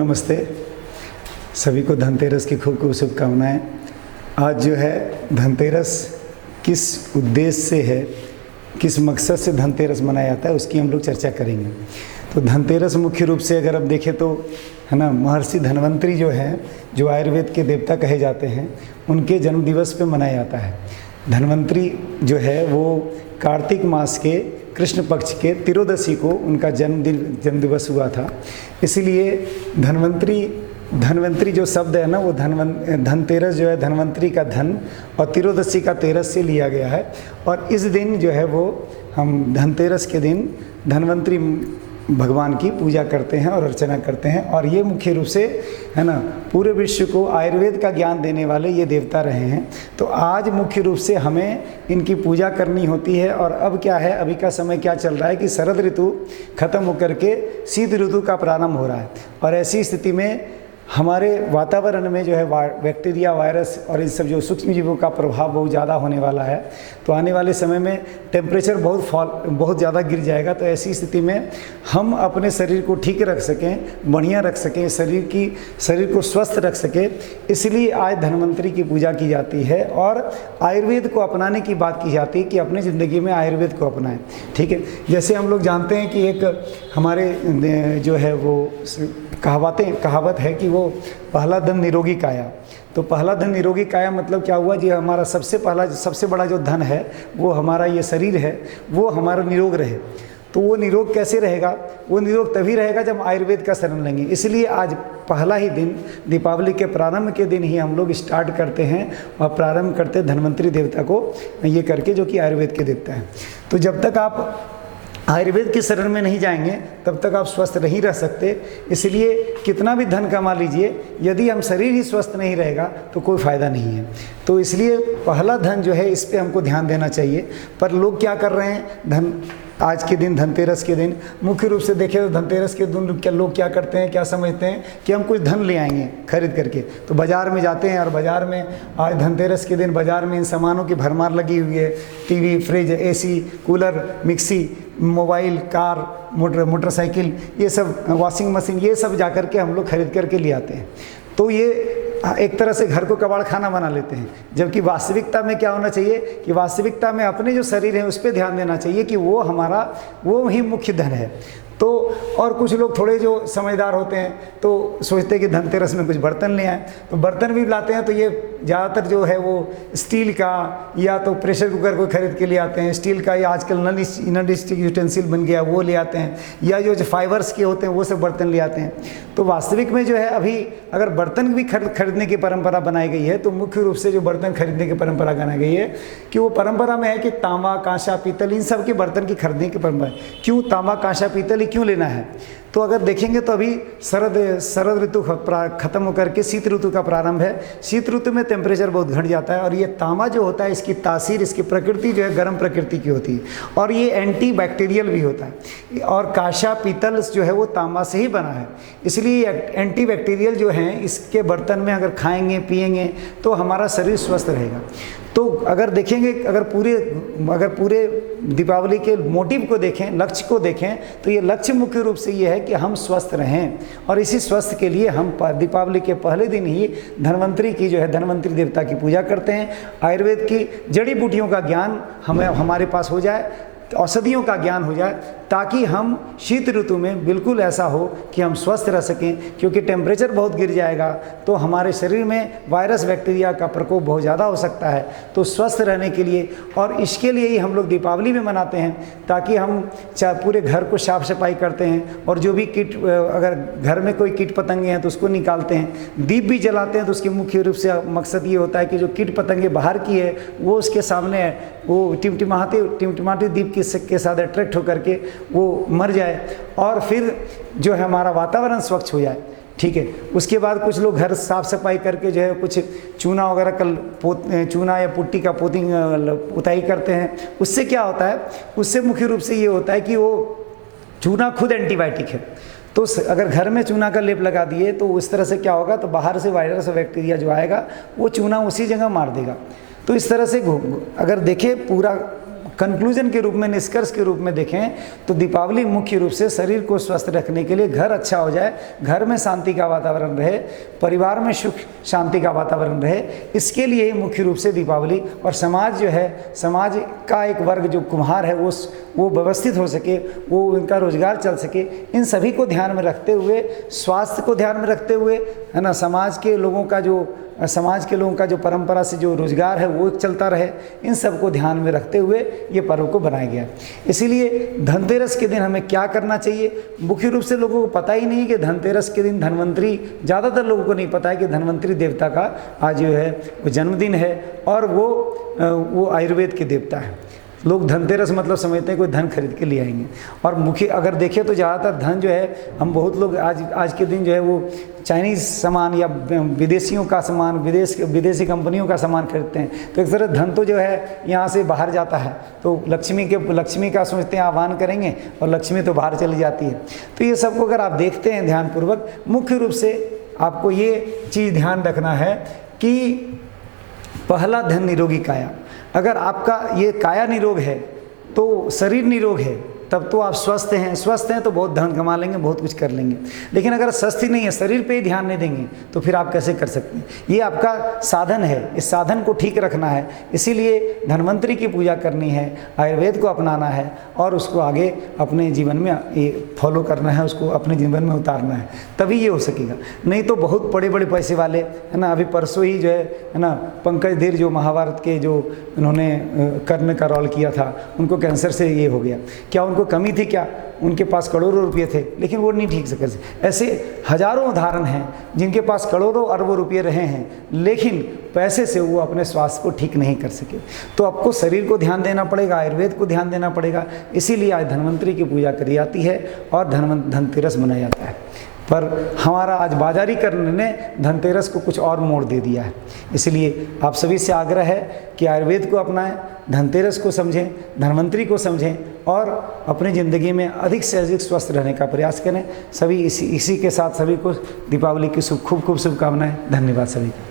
नमस्ते, सभी को धनतेरस की खूब खूब शुभकामनाएं। आज जो है धनतेरस किस उद्देश्य से है, किस मकसद से धनतेरस मनाया जाता है, उसकी हम लोग चर्चा करेंगे। तो धनतेरस मुख्य रूप से अगर अब देखें तो है ना, महर्षि धन्वंतरि जो हैं, जो आयुर्वेद के देवता कहे जाते हैं, उनके जन्म दिवस पे मनाया जाता है। धन्वंतरि जो है वो कार्तिक मास के कृष्ण पक्ष के तिरोदशी को उनका जन्म दिवस हुआ था। इसलिए धन्वंतरि जो शब्द है ना, वो धनतेरस जो है धन्वंतरि का धन और तिरोदशी का तेरस से लिया गया है। और इस दिन जो है वो हम धनतेरस के दिन धन्वंतरि भगवान की पूजा करते हैं और अर्चना करते हैं। और ये मुख्य रूप से है ना, पूरे विश्व को आयुर्वेद का ज्ञान देने वाले ये देवता रहे हैं। तो आज मुख्य रूप से हमें इनकी पूजा करनी होती है। और अब क्या है, अभी का समय क्या चल रहा है कि शरद ऋतु खत्म होकर के शीत ऋतु का प्रारंभ हो रहा है। और ऐसी स्थिति में हमारे वातावरण में जो है बैक्टीरिया, वायरस और इन सब जो सूक्ष्म जीवों का प्रभाव बहुत ज़्यादा होने वाला है। तो आने वाले समय में टेम्परेचर बहुत ज़्यादा गिर जाएगा। तो ऐसी स्थिति में हम अपने शरीर को ठीक रख सकें, बढ़िया रख सकें, शरीर को स्वस्थ रख सकें, इसलिए आज धन्वंतरि की पूजा की जाती है और आयुर्वेद को अपनाने की बात की जाती है कि अपनी ज़िंदगी में आयुर्वेद को अपनाएं। ठीक है, जैसे हम लोग जानते हैं कि एक हमारे जो है वो कहावत है कि वो पहला धन निरोगी काया। तो पहला धन निरोगी काया मतलब क्या हुआ, जो हमारा सबसे बड़ा जो धन है वो हमारा ये शरीर है, वो हमारा निरोग रहे। तो वो निरोग कैसे रहेगा? वो निरोग तभी रहेगा जब आयुर्वेद का शरण लेंगे। इसलिए आज पहला ही दिन, दीपावली के प्रारंभ के दिन ही हम लोग स्टार्ट करते हैं और प्रारंभ करते हैं धन्वंतरि देवता को ये करके, जो कि आयुर्वेद के देवता हैं। तो जब तक आप आयुर्वेद की शरण में नहीं जाएंगे तब तक आप स्वस्थ नहीं रह सकते। इसलिए कितना भी धन कमा लीजिए, यदि हम शरीर ही स्वस्थ नहीं रहेगा तो कोई फ़ायदा नहीं है। तो इसलिए पहला धन जो है, इस पे हमको ध्यान देना चाहिए। पर लोग क्या कर रहे हैं, आज के दिन, धनतेरस के दिन, मुख्य रूप से देखें तो धनतेरस के दिन क्या लोग क्या करते हैं, क्या समझते हैं कि हम कुछ धन ले आएंगे खरीद करके। तो बाज़ार में जाते हैं और बाज़ार में आज धनतेरस के दिन बाज़ार में इन सामानों की भरमार लगी हुई है। TV, fridge, AC, cooler, mixie, mobile, car, motorcycle, ये सब, वॉशिंग मशीन, ये सब जा कर के हम लोग खरीद करके ले आते हैं। तो ये एक तरह से घर को कबाड़ खाना बना लेते हैं। जबकि वास्तविकता में क्या होना चाहिए कि वास्तविकता में अपने जो शरीर है उस पर ध्यान देना चाहिए कि वो ही मुख्य धन है। तो और कुछ लोग थोड़े जो समझदार होते हैं तो सोचते हैं कि धनतेरस में कुछ बर्तन ले आएँ। तो बर्तन भी लाते हैं तो ये ज़्यादातर जो है वो स्टील का या तो प्रेशर कुकर को खरीद के ले आते हैं, स्टील का, या आजकल नॉन स्टिक यूटेंसिल बन गया वो ले आते हैं, या जो फाइबर्स के होते हैं वो सब बर्तन ले आते हैं। तो वास्तविक में जो है अभी अगर बर्तन भी खरीदने की परंपरा बनाई गई है तो मुख्य रूप से जो बर्तन खरीदने की परंपरा बनाई गई है कि वो परंपरा में है कि तांबा, कांसा, पीतल, इन सब के बर्तन की खरीदने की परंपरा। क्यों तांबा, कांसा, पीतल क्यों लेना है? तो अगर देखेंगे तो अभी शरद ऋतु खत्म होकर के शीत ऋतु का प्रारंभ है। शीत ऋतु में टेम्परेचर बहुत घट जाता है और ये तांबा जो होता है, इसकी तासीर, इसकी प्रकृति जो है गर्म प्रकृति की होती है और ये एंटी बैक्टीरियल भी होता है। और कांसा, पीतल जो है वो तांबा से ही बना है, इसलिए एंटी बैक्टीरियल जो हैं इसके बर्तन में अगर खाएंगे पिएंगे तो हमारा शरीर स्वस्थ रहेगा। तो अगर देखेंगे, अगर पूरे दीपावली के मोटिव को देखें, लक्ष्य को देखें, तो ये लक्ष्य मुख्य रूप से ये है कि हम स्वस्थ रहें। और इसी स्वस्थ के लिए हम दीपावली के पहले दिन ही धन्वंतरि की जो है धन्वंतरि देवता की पूजा करते हैं। आयुर्वेद की जड़ी बूटियों का ज्ञान हमारे पास हो जाए, औषधियों का ज्ञान हो जाए, ताकि हम शीत ऋतु में बिल्कुल ऐसा हो कि हम स्वस्थ रह सकें। क्योंकि टेम्परेचर बहुत गिर जाएगा तो हमारे शरीर में वायरस, बैक्टीरिया का प्रकोप बहुत ज़्यादा हो सकता है। तो स्वस्थ रहने के लिए और इसके लिए ही हम लोग दीपावली में मनाते हैं, ताकि हम पूरे घर को साफ सफाई करते हैं और जो भी कीट, अगर घर में कोई कीट पतंगे हैं तो उसको निकालते हैं। दीप भी जलाते हैं तो उसके मुख्य रूप से मकसद ये होता है कि जो कीट पतंगे बाहर की है वो उसके सामने वो टिमटिमाते दीप के साथ अट्रैक्ट होकर के वो मर जाए और फिर जो है हमारा वातावरण स्वच्छ हो जाए। ठीक है, उसके बाद कुछ लोग घर साफ सफाई करके जो है कुछ चूना वगैरह चूना या पुट्टी का पुताई करते हैं। उससे क्या होता है, उससे मुख्य रूप से ये होता है कि वो चूना खुद एंटीबायोटिक है। तो अगर घर में चूना का लेप लगा दिए तो उस तरह से क्या होगा, तो बाहर से वायरस और बैक्टीरिया जो आएगा वो चूना उसी जगह मार देगा। तो इस तरह से अगर देखें पूरा कंक्लूजन के रूप में, निष्कर्ष के रूप में देखें तो दीपावली मुख्य रूप से शरीर को स्वस्थ रखने के लिए, घर अच्छा हो जाए, घर में शांति का वातावरण रहे, परिवार में सुख शांति का वातावरण रहे, इसके लिए ही मुख्य रूप से दीपावली। और समाज जो है, समाज का एक वर्ग जो कुम्हार है वो व्यवस्थित हो सके, वो उनका रोजगार चल सके, इन सभी को ध्यान में रखते हुए, स्वास्थ्य को ध्यान में रखते हुए, है ना, समाज के लोगों का जो परंपरा से जो रोजगार है वो चलता रहे, इन सब को ध्यान में रखते हुए ये पर्व को बनाया गया। इसीलिए धनतेरस के दिन हमें क्या करना चाहिए, मुख्य रूप से लोगों को पता ही नहीं कि धनतेरस के दिन धन्वंतरी, ज़्यादातर लोगों को नहीं पता है कि धन्वंतरी देवता का आज जो है वो जन्मदिन है, और वो आयुर्वेद के देवता है। लोग धनतेरस मतलब समझते हैं कोई धन खरीद के ले आएंगे, और मुख्य अगर देखें तो ज़्यादातर धन जो है, हम बहुत लोग आज के दिन जो है वो चाइनीज़ सामान या विदेशियों का सामान, विदेशी कंपनियों का सामान खरीदते हैं। तो एक तरह धन तो जो है यहाँ से बाहर जाता है, तो लक्ष्मी का सोचते हैं आह्वान करेंगे, और लक्ष्मी तो बाहर चली जाती है। तो ये सबको अगर आप देखते हैं ध्यानपूर्वक, मुख्य रूप से आपको ये चीज़ ध्यान रखना है कि पहला धन निरोगी काया। अगर आपका ये काया निरोग है तो शरीर निरोग है, तब तो आप स्वस्थ हैं तो बहुत धन कमा लेंगे, बहुत कुछ कर लेंगे। लेकिन अगर स्वस्थ ही नहीं है, शरीर पे ही ध्यान नहीं देंगे, तो फिर आप कैसे कर सकते हैं। ये आपका साधन है, इस साधन को ठीक रखना है। इसीलिए धन्वंतरी की पूजा करनी है, आयुर्वेद को अपनाना है, और उसको आगे अपने जीवन में ये फॉलो करना है, उसको अपने जीवन में उतारना है, तभी ये हो सकेगा। नहीं तो बहुत बड़े बड़े पैसे वाले, है ना, अभी परसों ही जो है ना, पंकज धीर जो महाभारत के जो उन्होंने कर्ण का रोल किया था, उनको कैंसर से ये हो गया। क्या उनको कमी थी क्या? उनके पास करोड़ों रुपए थे, लेकिन वो नहीं ठीक से कर सके। ऐसे हजारों उदाहरण हैं जिनके पास करोड़ों अरबों रुपये रहे हैं, लेकिन पैसे से वो अपने स्वास्थ्य को ठीक नहीं कर सके। तो आपको शरीर को ध्यान देना पड़ेगा, आयुर्वेद को ध्यान देना पड़ेगा। इसीलिए आज धन्वंतरी की पूजा करी जाती है और धनतेरस मनाया जाता है। पर हमारा आज बाजारीकरण ने धनतेरस को कुछ और मोड़ दे दिया है। इसलिए आप सभी से आग्रह है कि आयुर्वेद को अपनाएं, धनतेरस को समझें, धन्वंतरी को समझें, और अपनी ज़िंदगी में अधिक से अधिक स्वस्थ रहने का प्रयास करें। सभी इसी के साथ सभी को दीपावली की खूब खूब शुभकामनाएं। धन्यवाद सभी को।